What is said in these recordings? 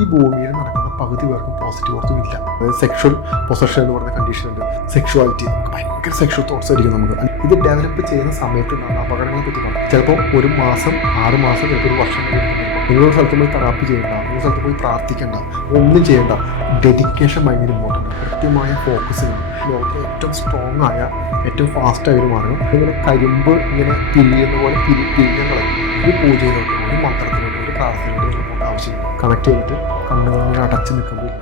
ഈ ഭൂമിയിൽ നടക്കുന്ന പകുതി പേർക്കും പോസിറ്റീവ് ഓർത്തും ഇല്ല. സെക്ഷൽ പൊസഷൻ എന്ന് പറയുന്ന കണ്ടീഷൻ ഉണ്ട്. സെക്ഷുവാലിറ്റി നമുക്ക് ഭയങ്കര സെക്ഷൽ തോട്ട്സ് ആയിരിക്കും നമുക്ക്. ഇത് ഡെവലപ്പ് ചെയ്യുന്ന സമയത്ത് നമ്മൾ അപകടങ്ങളെ പറ്റി പറഞ്ഞു ചിലപ്പോൾ ഒരു മാസം ആറ് മാസം ചിലപ്പോൾ ഒരു വർഷം നിങ്ങളൊരു സ്ഥലത്ത് പോയി തെറാപ്പി ചെയ്യേണ്ട. നിങ്ങൾ സ്ഥലത്ത് പോയി പ്രാർത്ഥിക്കേണ്ട. ഒന്നും ചെയ്യേണ്ട. ഡെഡിക്കേഷൻ ഭയങ്കര ഇമ്പോർട്ടന്റ് കൃത്യമായ ഫോക്കസ് ചെയ്യണം. ലോകത്തിലെ ഏറ്റവും സ്ട്രോങ് ആയ ഏറ്റവും ഫാസ്റ്റ് ആയ ഒരു മാർഗം ഇങ്ങനെ കരിമ്പ് ഇങ്ങനെ പിരിയുന്ന പോലെ പിരി പിരിഞ്ഞങ്ങളെ ഒരു പൂജയിലോട്ട് ഒരു മന്ത്രത്തിലോട്ട് ഒരു പ്രാർത്ഥനയിലോട്ട് ആവശ്യമില്ല. കണക്ട് ചെയ്തിട്ട് കണ്ണുകൾ ഇങ്ങനെ അടച്ച് നിൽക്കുമ്പോൾ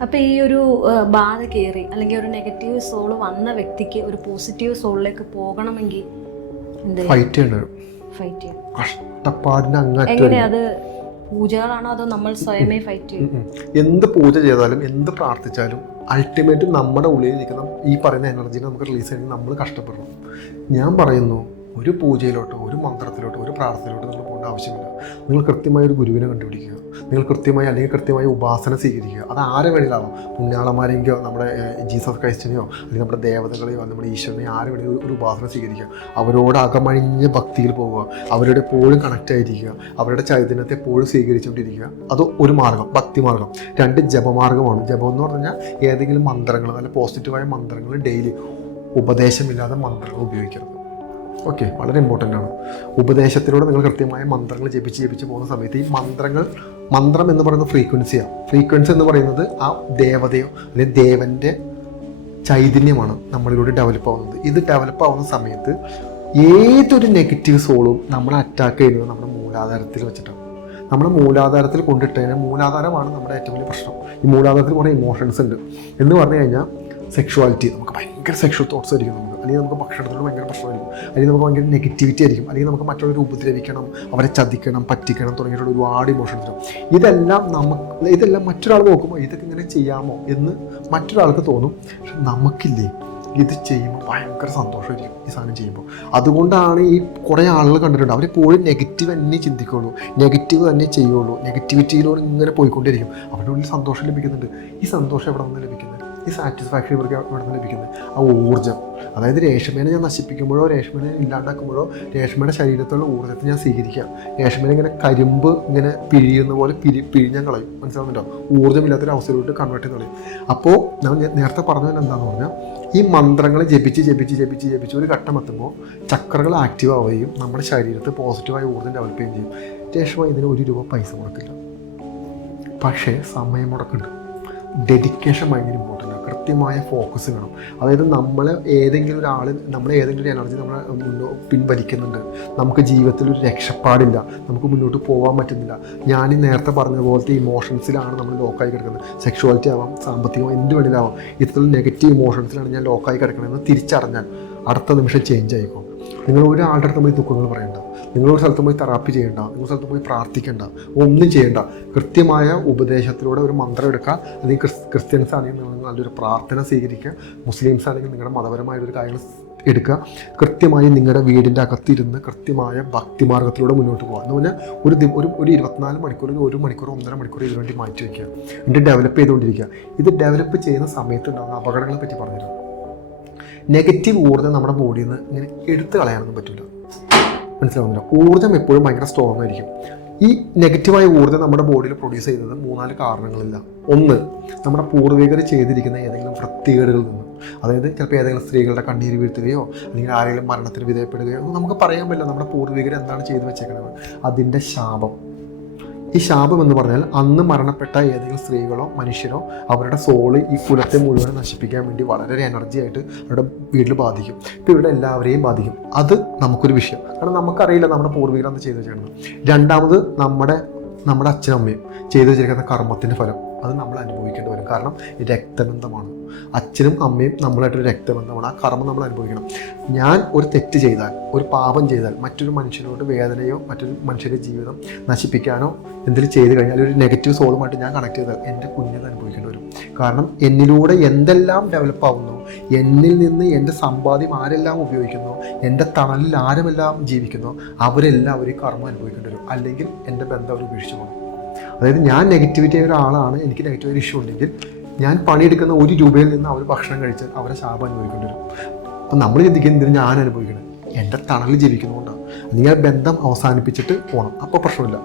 അപ്പൊ ഈ ഒരു ബാധ കയറി അല്ലെങ്കിൽ ഒരു നെഗറ്റീവ് സോൾ വന്ന വ്യക്തിക്ക് ഒരു പോസിറ്റീവ് സോളിലേക്ക് പോകണമെങ്കിൽ ഫൈറ്റ് ചെയ്യണം? ഫൈറ്റ് ചെയ്യണം. കഷ്ടപ്പാടിന്റെ അങ്ങനെ അത് പൂജകളാണോ അതോ നമ്മൾ സ്വയമേ ഫൈറ്റ് ചെയ്യും? എന്ത് പൂജ ചെയ്താലും എന്ത് പ്രാർത്ഥിച്ചാലും അൾട്ടിമേറ്റ് നമ്മുടെ ഉള്ളിൽ നിൽക്കുന്ന ഈ പറയുന്ന എനർജീനെ നമുക്ക് റിലീസ് ചെയ്യണമെങ്കിൽ നമ്മൾ കഷ്ടപ്പെടണം. ഞാൻ പറയുന്നു ഒരു പൂജയിലോട്ടോ ഒരു മന്ത്രത്തിലോട്ടോ ഒരു പ്രാർത്ഥനയിലോട്ടോ നിങ്ങൾ പോകേണ്ട ആവശ്യമില്ല. നിങ്ങൾ കൃത്യമായ ഒരു ഗുരുവിനെ കണ്ടുപിടിക്കുക. നിങ്ങൾ കൃത്യമായി അല്ലെങ്കിൽ കൃത്യമായ ഉപാസന സ്വീകരിക്കുക. അത് ആരെ വേണമെങ്കിലാവാം. പുണ്യാളന്മാരെങ്കിലോ നമ്മുടെ ജീസസ് ക്രൈസ്റ്റിനെയോ അല്ലെങ്കിൽ നമ്മുടെ ദേവതകളെയോ നമ്മുടെ ഈശ്വരനെയോ ആരെ വേണമെങ്കിലും ഒരു ഉപാസന സ്വീകരിക്കുക. അവരോട് അകമഴിഞ്ഞ ഭക്തിയിൽ പോവുക. അവരുടെ എപ്പോഴും കണക്റ്റ് ആയിരിക്കുക. അവരുടെ ചൈതന്യത്തെ എപ്പോഴും സ്വീകരിച്ചുകൊണ്ടിരിക്കുക. അത് ഒരു മാർഗം ഭക്തി മാർഗം. രണ്ട് ജപമാർഗമാണ്. ജപം എന്ന് പറഞ്ഞാൽ ഏതെങ്കിലും മന്ത്രങ്ങൾ നല്ല പോസിറ്റീവായ മന്ത്രങ്ങൾ ഡെയിലി ഉപദേശമില്ലാതെ മന്ത്രങ്ങൾ ഉപയോഗിക്കരുത്. ഓക്കെ വളരെ ഇമ്പോർട്ടന്റ് ആണ്. ഉപദേശത്തിലൂടെ നിങ്ങൾ കൃത്യമായ മന്ത്രങ്ങൾ ജപിച്ച് ജപിച്ച് പോകുന്ന സമയത്ത് ഈ മന്ത്രങ്ങൾ മന്ത്രം എന്ന് പറയുന്ന ഫ്രീക്വൻസിയാണ് ഫ്രീക്വൻസി എന്ന് പറയുന്നത് ആ ദേവതയോ അല്ലെങ്കിൽ ദേവന്റെ ചൈതന്യമാണ് നമ്മളിലൂടെ ഡെവലപ്പ് ആവുന്നത്. ഇത് ഡെവലപ്പ് ആവുന്ന സമയത്ത് ഏതൊരു നെഗറ്റീവ് സോളും നമ്മളെ അറ്റാക്ക് ചെയ്യുന്നത് നമ്മുടെ മൂലാധാരത്തിൽ വെച്ചിട്ടാണ്. നമ്മുടെ മൂലാധാരത്തിൽ കൊണ്ടിട്ട് കഴിഞ്ഞാൽ മൂലാധാരമാണ് നമ്മുടെ ഏറ്റവും വലിയ പ്രശ്നം. ഈ മൂലാധാരത്തിൽ കുറേ ഇമോഷൻസ് ഉണ്ട്. എന്ന് പറഞ്ഞു കഴിഞ്ഞാൽ സെക്ഷുവാലിറ്റി നമുക്ക് ഭയങ്കര സെക്ഷൽ തോട്ട്സ് ആയിരിക്കും നമുക്ക്. അല്ലെങ്കിൽ നമുക്ക് ഭക്ഷണത്തിനോട് ഭയങ്കര പ്രശ്നമായിരിക്കും. അല്ലെങ്കിൽ നമുക്ക് ഭയങ്കര നെഗറ്റിവിറ്റി ആയിരിക്കും. അല്ലെങ്കിൽ നമുക്ക് മറ്റുള്ളവരെ ഉപദ്രവിക്കണം അവരെ ചതിക്കണം പറ്റിക്കണം തുടങ്ങിയിട്ടുള്ള ഒരുപാട് ഇമോഷൻസ് വരും ഇതെല്ലാം നമുക്ക് ഇതെല്ലാം മറ്റൊരാൾ നോക്കുമ്പോൾ ഇതൊക്കെ ഇങ്ങനെ ചെയ്യാമോ എന്ന് മറ്റൊരാൾക്ക് തോന്നും. പക്ഷെ നമുക്കില്ലേ ഇത് ചെയ്യുമ്പോൾ ഭയങ്കര സന്തോഷമായിരിക്കും ഈ സാധനം ചെയ്യുമ്പോൾ. അതുകൊണ്ടാണ് ഈ കുറേ ആളുകൾ കണ്ടിട്ടുണ്ട്. അവർ അവരെപ്പോഴും നെഗറ്റീവ് തന്നെ ചിന്തിക്കുള്ളൂ. നെഗറ്റീവ് തന്നെ ചെയ്യുള്ളൂ. നെഗറ്റിവിറ്റിയിലൂടെ ഇങ്ങനെ പോയിക്കൊണ്ടിരിക്കും അവരുടെ ഉള്ളിൽ സന്തോഷം ലഭിക്കുന്നുണ്ട്. ഈ സന്തോഷം എവിടെ നിന്ന് ലഭിക്കുന്നത് ഈ സാറ്റിസ്ഫാക്ഷൻ ഇവർക്ക് അവിടെ നിന്ന് ലഭിക്കുന്നത്. ആ ഊർജം. അതായത് രേഷ്മേനെ ഞാൻ നശിപ്പിക്കുമ്പോഴോ രേഷ്മേനെ ഇല്ലാണ്ടാക്കുമ്പോഴോ രേഷ്മയുടെ ശരീരത്തിലുള്ള ഊർജത്തെ ഞാൻ സ്വീകരിക്കാം. രേഷ്മേനെ ഇങ്ങനെ കരിമ്പ് ഇങ്ങനെ പിഴിയുന്ന പോലെ പിരി പിഴിഞ്ഞാൽ കളയും. മനസ്സിലാവുന്നുണ്ടോ? ഊർജമില്ലാത്തൊരു അവസരമായിട്ട് കൺവേർട്ട് ചെയ്ത് കളയും. അപ്പോൾ ഞാൻ നേരത്തെ പറഞ്ഞത് എന്താണെന്ന് പറഞ്ഞാൽ ഈ മന്ത്രങ്ങൾ ജപിച്ച് ജപിച്ച് ജപിച്ച് ജപിച്ച് ഒരു ഘട്ടം എത്തുമ്പോൾ ചക്രകൾ ആക്റ്റീവ് ആവുകയും നമ്മുടെ ശരീരത്തിൽ പോസിറ്റീവായ ഊർജം ഡെവലപ്പ് ചെയ്യുകയും ചെയ്യും. രേഷ്മ ഇതിന് ഒരു രൂപ പൈസ മുടക്കില്ല പക്ഷേ സമയം മുടക്കുന്നുണ്ട്. ഡെഡിക്കേഷൻ ഭയങ്കര ഇമ്പോർട്ടന്റ് കൃത്യമായ ഫോക്കസ് വേണം. അതായത് നമ്മൾ ഏതെങ്കിലും ഒരാൾ നമ്മൾ ഏതെങ്കിലും ഒരു എനർജി നമ്മളെ മുന്നോ പിൻവലിക്കുന്നുണ്ട്. നമുക്ക് ജീവിതത്തിൽ ഒരു രക്ഷപ്പാടില്ല. നമുക്ക് മുന്നോട്ട് പോകാൻ പറ്റുന്നില്ല. ഞാൻ നേരത്തെ പറഞ്ഞ പോലത്തെ ഇമോഷൻസിലാണ് നമ്മൾ ലോക്കായി കിടക്കുന്നത്. സെക്ഷുവാലിറ്റി ആവാം സാമ്പത്തികം എന്ത് വേണമെങ്കിലും ഇത്തരത്തിലുള്ള നെഗറ്റീവ് ഇമോഷൻസിലാണ് ഞാൻ ലോക്കായി കിടക്കണമെന്ന് തിരിച്ചറിഞ്ഞാൽ അടുത്ത നിമിഷം ചേഞ്ച് ആയിക്കോ നിങ്ങൾ ഒരാളുടെ അടുത്ത് പോയി ദുഃഖങ്ങൾ പറയണ്ട. നിങ്ങൾ ഒരു സ്ഥലത്ത് പോയി തെറാപ്പി ചെയ്യേണ്ട നിങ്ങൾ സ്ഥലത്ത് പോയി പ്രാർത്ഥിക്കേണ്ട ഒന്നും ചെയ്യേണ്ട. കൃത്യമായ ഉപദേശത്തിലൂടെ ഒരു മന്ത്രം എടുക്കുക അല്ലെങ്കിൽ ക്രിസ് ക്രിസ്ത്യൻസ് ആണെങ്കിൽ നിങ്ങൾ നല്ലൊരു പ്രാർത്ഥന സ്വീകരിക്കുക മുസ്ലിംസ് ആണെങ്കിൽ നിങ്ങളുടെ മതപരമായ ഒരു കാര്യങ്ങൾ എടുക്കുക കൃത്യമായി നിങ്ങളുടെ വീടിന്റെ അകത്തിരുന്ന് കൃത്യമായ ഭക്തിമാർഗത്തിലൂടെ മുന്നോട്ട് പോകുക എന്ന് പറഞ്ഞാൽ ഒരു ഒരു ഒരു ഇരുപത്തിനാല് മണിക്കൂർ ഒരു മണിക്കൂർ ഒന്നര മണിക്കൂർ ഇതിനു വേണ്ടി മാറ്റി വയ്ക്കുക. എന്നിട്ട് ഡെവലപ്പ് ചെയ്തുകൊണ്ടിരിക്കുക. ഇത് ഡെവലപ്പ് ചെയ്യുന്ന സമയത്ത് ഉണ്ടാകുന്ന അപകടങ്ങളെ പറ്റി പറഞ്ഞുതരാം. നെഗറ്റീവ് ഊർജം നമ്മുടെ ബോഡിയിൽ നിന്ന് ഇങ്ങനെ എടുത്തു കളയാനൊന്നും പറ്റില്ല മനസ്സിലാവുന്നില്ല. ഊർജം എപ്പോഴും ഭയങ്കര സ്ട്രോങ് ആയിരിക്കും. ഈ നെഗറ്റീവായ ഊർജം നമ്മുടെ ബോഡിയിൽ പ്രൊഡ്യൂസ് ചെയ്യുന്നത് മൂന്നാൽ കാരണങ്ങളില്ല. ഒന്ന് നമ്മുടെ പൂർവികർ ചെയ്തിരിക്കുന്ന ഏതെങ്കിലും വൃത്തികേടുകളിൽ നിന്ന്. അതായത് ചിലപ്പോൾ ഏതെങ്കിലും സ്ത്രീകളുടെ കണ്ണീര് വീഴ്ത്തുകയോ അല്ലെങ്കിൽ ആരെങ്കിലും മരണത്തിന് വിധേയപ്പെടുകയോ നമുക്ക് പറയാൻ പറ്റില്ല നമ്മുടെ പൂർവികർ എന്താണ് ചെയ്തു വെച്ചേക്കുന്നത് അതിന്റെ ശാപം. ഈ ശാപം എന്ന് പറഞ്ഞാൽ അന്ന് മരണപ്പെട്ട ഏതെങ്കിലും സ്ത്രീകളോ മനുഷ്യരോ അവരുടെ സോൾ ഈ കുലത്തെ മുഴുവൻ നശിപ്പിക്കാൻ വേണ്ടി വളരെ എനർജി ആയിട്ട് അവരുടെ വീട്ടിൽ ബാധിക്കും. ഇപ്പോൾ ഇവിടെ എല്ലാവരെയും ബാധിക്കും. അത് നമുക്കൊരു വിഷയം. കാരണം നമുക്കറിയില്ല നമ്മുടെ പൂർവികർ അന്ന് ചെയ്തു വെച്ചിരുന്നത് രണ്ടാമത് നമ്മുടെ നമ്മുടെ അച്ഛനും അമ്മയും ചെയ്തു വെച്ചിരിക്കുന്ന കർമ്മത്തിന്റെ ഫലം. അത് നമ്മൾ അനുഭവിക്കേണ്ടി വരും. കാരണം രക്തബന്ധമാണ്. അച്ഛനും അമ്മയും നമ്മളായിട്ടൊരു രക്തബന്ധമാണ്. ആ കർമ്മം നമ്മൾ അനുഭവിക്കണം. ഞാൻ ഒരു തെറ്റ് ചെയ്താൽ ഒരു പാപം ചെയ്താൽ മറ്റൊരു മനുഷ്യനോട് വേദനയോ മറ്റൊരു മനുഷ്യന്റെ ജീവിതം നശിപ്പിക്കാനോ എന്തെങ്കിലും ചെയ്തു കഴിഞ്ഞാൽ ഒരു നെഗറ്റീവ് സോളുമായിട്ട് ഞാൻ കണക്ട് ചെയ്താൽ എന്റെ കുഞ്ഞത് അനുഭവിക്കേണ്ടി വരും. കാരണം എന്നിലൂടെ എന്തെല്ലാം ഡെവലപ്പ് ആവുന്നു എന്നിൽ നിന്ന് എന്റെ സമ്പാദ്യം ആരെല്ലാം ഉപയോഗിക്കുന്നു? എന്റെ തണലിൽ ആരെല്ലാം ജീവിക്കുന്നു? അവരെല്ലാം ഒരു കർമ്മം അനുഭവിക്കേണ്ടി വരും. അല്ലെങ്കിൽ എന്റെ ബന്ധം അവർ ഉപേക്ഷിച്ചു പോകും. അതായത് ഞാൻ നെഗറ്റിവിറ്റി ആയ ഒരാളാണ് എനിക്ക് നെഗറ്റീവ് ഇഷ്യൂ ഉണ്ടെങ്കിൽ ഞാൻ പണിയെടുക്കുന്ന ഒരു രൂപയിൽ നിന്ന് അവർ ഭക്ഷണം കഴിച്ചാൽ അവരെ ശാപം അനുഭവിക്കേണ്ടി വരും. അപ്പം നമ്മൾ ചിന്തിക്കുന്നത് ഞാൻ അനുഭവിക്കണം. എന്റെ തണലിൽ ജീവിക്കുന്നതുകൊണ്ടാണ് ആ ബന്ധം അവസാനിപ്പിച്ചിട്ട് പോകണം അപ്പോൾ പ്രശ്നമില്ല.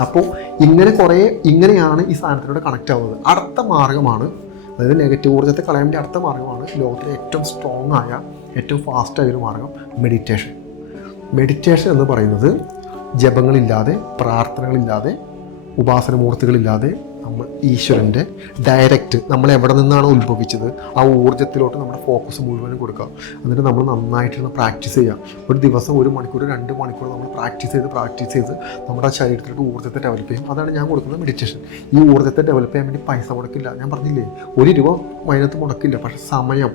അപ്പോൾ ഇങ്ങനെ കുറേ ഇങ്ങനെയാണ് ഈ സാധനത്തിലൂടെ കണക്റ്റ് ആവുന്നത്. അടുത്ത മാർഗമാണ് അതായത് നെഗറ്റീവ് ഊർജത്തെ കളയാൻ അടുത്ത മാർഗമാണ് ലോകത്തിലെ ഏറ്റവും സ്ട്രോങ് ആയ ഏറ്റവും ഫാസ്റ്റ് ആയ ഒരു മാർഗം മെഡിറ്റേഷൻ മെഡിറ്റേഷൻ എന്ന് പറയുന്നത് ജപങ്ങളില്ലാതെ പ്രാർത്ഥനകളില്ലാതെ ഉപാസനമൂർത്തികളില്ലാതെ നമ്മൾ ഈശ്വരന്റെ ഡയറക്റ്റ് നമ്മൾ എവിടെ നിന്നാണ് ഉത്ഭവിച്ചത് ആ ഊർജത്തിലോട്ട് നമ്മുടെ ഫോക്കസ് മുഴുവനും കൊടുക്കുക. എന്നിട്ട് നമ്മൾ നന്നായിട്ടിരുന്ന് പ്രാക്ടീസ് ചെയ്യുക. ഒരു ദിവസം ഒരു മണിക്കൂർ രണ്ട് മണിക്കൂർ നമ്മൾ പ്രാക്ടീസ് ചെയ്ത് പ്രാക്ടീസ് ചെയ്ത് നമ്മുടെ ശരീരത്തിലോട്ട് ഊർജത്തെ ഡെവലപ്പ് ചെയ്യും. അതാണ് ഞാൻ കൊടുക്കുന്നത് മെഡിറ്റേഷൻ ഈ ഊർജത്തെ ഡെവലപ്പ് ചെയ്യാൻ വേണ്ടി പൈസ മുടക്കില്ല. ഞാൻ പറഞ്ഞില്ലേ ഒരു രൂപ അതിനകത്ത് മുടക്കില്ല പക്ഷേ സമയം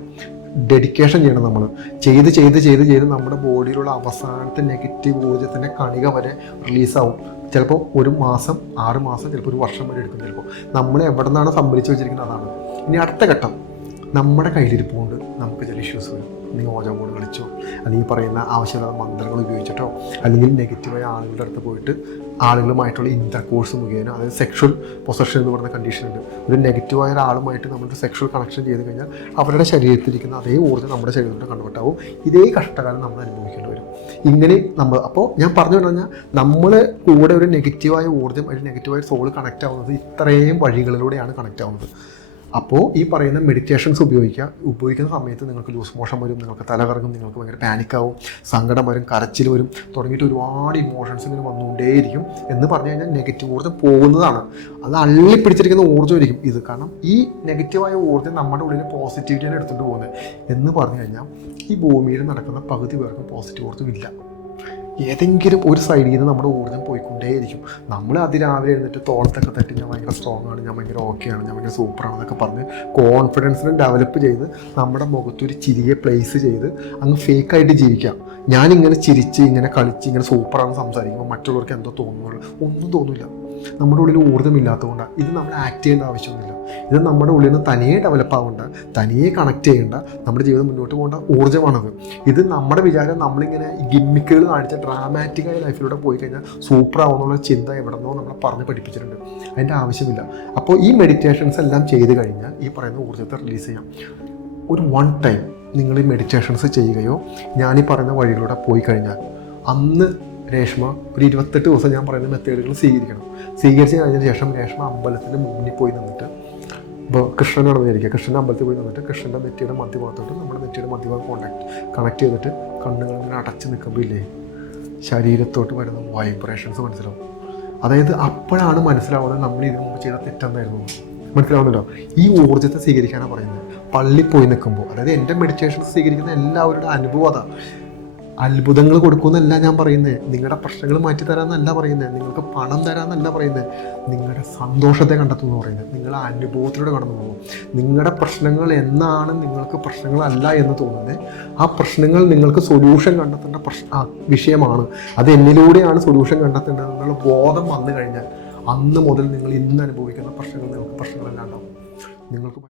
ഡെഡിക്കേഷൻ ചെയ്യണം നമ്മൾ ചെയ്ത് ചെയ്ത് ചെയ്ത് ചെയ്ത് നമ്മുടെ ബോഡിയിലുള്ള അവസാനത്തെ നെഗറ്റീവ് ഊർജത്തിന്റെ കണിക വരെ റിലീസാവും. ചിലപ്പോൾ ഒരു മാസം ആറ് മാസം ചിലപ്പോൾ ഒരു വർഷം വരെ എടുക്കും ചിലപ്പോൾ നമ്മൾ എവിടെ നിന്നാണ് സംഭരിച്ച് വെച്ചിരിക്കുന്നത് അതാണ്. ഇനി അടുത്ത ഘട്ടം. നമ്മുടെ കയ്യിലിരിപ്പുകൊണ്ട് നമുക്ക് ചില ഇഷ്യൂസ് വരും നീ ഓജം കൊണ്ട് കളിച്ചോ. അല്ലെങ്കിൽ പറയുന്ന ആവശ്യമില്ലാത്ത മന്ത്രങ്ങൾ ഉപയോഗിച്ചിട്ടോ അല്ലെങ്കിൽ നെഗറ്റീവായ ആളുകളുടെ അടുത്ത് പോയിട്ട് ആളുകളുമായിട്ടുള്ള ഇന്റർ കോഴ്സ് മുഖേന അതായത് സെക്ഷൽ പൊസഷൻ എന്ന് പറയുന്ന കണ്ടീഷൻ ഉണ്ട്. ഒരു നെഗറ്റീവായ ഒരാളുമായിട്ട് നമ്മളൊരു സെക്ഷൽ കണക്ഷൻ ചെയ്ത് കഴിഞ്ഞാൽ അവരുടെ ശരീരത്തിലിരിക്കുന്ന അതേ ഊർജം നമ്മുടെ ശരീരത്തിൽ കണ്ടുപെട്ടാവും ഇതേ കഷ്ടകാലം നമ്മൾ അനുഭവിക്കേണ്ടി വരും. ഇങ്ങനെ നമ്മൾ അപ്പോൾ ഞാൻ പറഞ്ഞു പറഞ്ഞാൽ നമ്മൾ കൂടെ ഒരു നെഗറ്റീവായ ഊർജം ഒരു നെഗറ്റീവായ സോൾ കണക്റ്റ് ആവുന്നത് ഇത്രയും വഴികളിലൂടെയാണ് കണക്റ്റ് ആവുന്നത്. അപ്പോൾ ഈ പറയുന്ന മെഡിറ്റേഷൻസ് ഉപയോഗിക്കുക. ഉപയോഗിക്കുന്ന സമയത്ത് നിങ്ങൾക്ക് ലൂസ് മോഷൻ വരും നിങ്ങൾക്ക് തലകറങ്ങും നിങ്ങൾക്ക് ഭയങ്കര പാനിക്കാവും സങ്കടം വരും കരച്ചിൽ വരും തുടങ്ങിയിട്ട് ഒരുപാട് ഇമോഷൻസ് ഇങ്ങനെ വന്നുകൊണ്ടേയിരിക്കും എന്ന് പറഞ്ഞു കഴിഞ്ഞാൽ നെഗറ്റീവ് ഊർജം പോകുന്നതാണ്. അത് അള്ളിപ്പിടിച്ചിരിക്കുന്ന ഊർജമായിരിക്കും ഇത്. കാരണം ഈ നെഗറ്റീവായ ഊർജം നമ്മുടെ ഉള്ളിൽ പോസിറ്റിവിറ്റിയാണ് എടുത്തുകൊണ്ട് പോകുന്നത്. എന്ന് പറഞ്ഞു കഴിഞ്ഞാൽ ഈ ഭൂമിയിൽ നടക്കുന്ന പകുതി പേർക്കും പോസിറ്റീവ് ഊർജം ഇല്ല. ഏതെങ്കിലും ഒരു സൈഡിൽ നിന്ന് നമ്മുടെ ഊർജം പോയിക്കൊണ്ടേയിരിക്കും. നമ്മൾ അതിരാവിലെ എഴുന്നിട്ട് തോളത്തൊക്കെ തട്ടി ഞാൻ ഭയങ്കര സ്ട്രോങ് ആണ് ഞാൻ ഭയങ്കര ആണ് ഞാൻ ഭയങ്കര സൂപ്പറാണെന്നൊക്കെ പറഞ്ഞ് കോൺഫിഡൻസിനെ ഡെവലപ്പ് ചെയ്ത് നമ്മുടെ മുഖത്തൊരു ചിരിയെ പ്ലേസ് ചെയ്ത് അങ്ങ് ഫേക്കായിട്ട് ജീവിക്കാം. ഞാനിങ്ങനെ ചിരിച്ച് ഇങ്ങനെ കളിച്ച് ഇങ്ങനെ സൂപ്പറാണെന്ന് സംസാരിക്കുമ്പോൾ മറ്റുള്ളവർക്ക് എന്തോ തോന്നുന്നുള്ളൂ. ഒന്നും തോന്നില്ല. നമ്മുടെ ഉള്ളിൽ ഊർജമില്ലാത്തതുകൊണ്ടാണ് ഇത് നമ്മൾ ആക്ട് ചെയ്യേണ്ട ആവശ്യമൊന്നുമില്ല. ഇത് നമ്മുടെ ഉള്ളിൽ നിന്ന് തനിയെ ഡെവലപ്പ് ആവേണ്ട തനിയെ കണക്ട് ചെയ്യേണ്ട നമ്മുടെ ജീവിതം മുന്നോട്ട് പോകേണ്ട ഊർജമാണത്. ഇത് നമ്മുടെ വിചാരം നമ്മളിങ്ങനെ ഗിമ്മിക്കുകൾ കാണിച്ച ഡ്രാമാറ്റിക്കായ ലൈഫിലൂടെ പോയി കഴിഞ്ഞാൽ സൂപ്പർ ആവുന്നുള്ള ചിന്ത എവിടെ നിന്നോ നമ്മളെ പറഞ്ഞ് പഠിപ്പിച്ചിട്ടുണ്ട്. അതിന്റെ ആവശ്യമില്ല. അപ്പോൾ ഈ മെഡിറ്റേഷൻസ് എല്ലാം ചെയ്ത് കഴിഞ്ഞാൽ ഈ പറയുന്ന ഊർജത്തെ റിലീസ് ചെയ്യാം. ഒരു വൺ ടൈം നിങ്ങൾ ഈ മെഡിറ്റേഷൻസ് ചെയ്യുകയോ ഞാൻ ഈ പറയുന്ന വഴിയിലൂടെ പോയി കഴിഞ്ഞാൽ അന്ന് രേഷ്മ ഒരു ഇരുപത്തെട്ട് ദിവസം ഞാൻ പറയുന്ന മെത്തേഡുകൾ സ്വീകരിക്കണം. സ്വീകരിച്ച് കഴിഞ്ഞതിന് ശേഷം രേഷ്മ അമ്പലത്തിന്റെ മുന്നിൽ പോയി നിന്നിട്ട് ഇപ്പോൾ കൃഷ്ണനാണെന്ന് വിചാരിക്കുക. കൃഷ്ണന്റെ അമ്പലത്തിൽ പോയി നിന്നിട്ട് കൃഷ്ണന്റെ നെറ്റിയുടെ മധ്യഭാഗത്തോട്ട് നമ്മുടെ നെറ്റിയുടെ മധ്യഭാഗം കോണ്ടാക്ട് കണക്ട് ചെയ്തിട്ട് കണ്ണുകൾ ഇങ്ങനെ അടച്ച് നിൽക്കുമ്പോൾ ഇല്ലേ ശരീരത്തോട്ട് വരുന്ന വൈബ്രേഷൻസ് മനസ്സിലാവും. അതായത് അപ്പോഴാണ് മനസ്സിലാവുന്നത് നമ്മൾ ഇതിനു മുമ്പ് ചെയ്ത തെറ്റെന്നായിരുന്നു മനസ്സിലാവുന്നല്ലോ ഈ ഊർജത്തെ സ്വീകരിക്കാനാണ് പറയുന്നത്. പള്ളി പോയി നിൽക്കുമ്പോൾ അതായത് എന്റെ മെഡിറ്റേഷൻ സ്വീകരിക്കുന്ന എല്ലാവരുടെ അനുഭവം അതാ. അത്ഭുതങ്ങൾ കൊടുക്കുമെന്നല്ല ഞാൻ പറയുന്നത് നിങ്ങളുടെ പ്രശ്നങ്ങൾ മാറ്റി തരാമെന്നല്ല പറയുന്നത് നിങ്ങൾക്ക് പണം തരാമെന്നല്ല പറയുന്നത് നിങ്ങളുടെ സന്തോഷത്തെ കണ്ടെത്തുമെന്ന് പറയുന്നത് നിങ്ങളെ അനുഭവത്തിലൂടെ കടന്നു പോകും. നിങ്ങളുടെ പ്രശ്നങ്ങൾ എന്നാണ് നിങ്ങൾക്ക് പ്രശ്നങ്ങളല്ല എന്ന് തോന്നുന്നത് ആ പ്രശ്നങ്ങൾ നിങ്ങൾക്ക് സൊല്യൂഷൻ കണ്ടെത്തേണ്ട പ്രശ്ന വിഷയമാണ്. അത് എന്നിലൂടെയാണ് സൊല്യൂഷൻ കണ്ടെത്തേണ്ടത് എന്നുള്ള ബോധം വന്നു കഴിഞ്ഞാൽ അന്ന് മുതൽ നിങ്ങൾ ഇന്ന് അനുഭവിക്കുന്ന പ്രശ്നങ്ങൾ നിങ്ങൾക്ക് പ്രശ്നങ്ങളെല്ലാം ഉണ്ടാവും. നിങ്ങൾക്ക്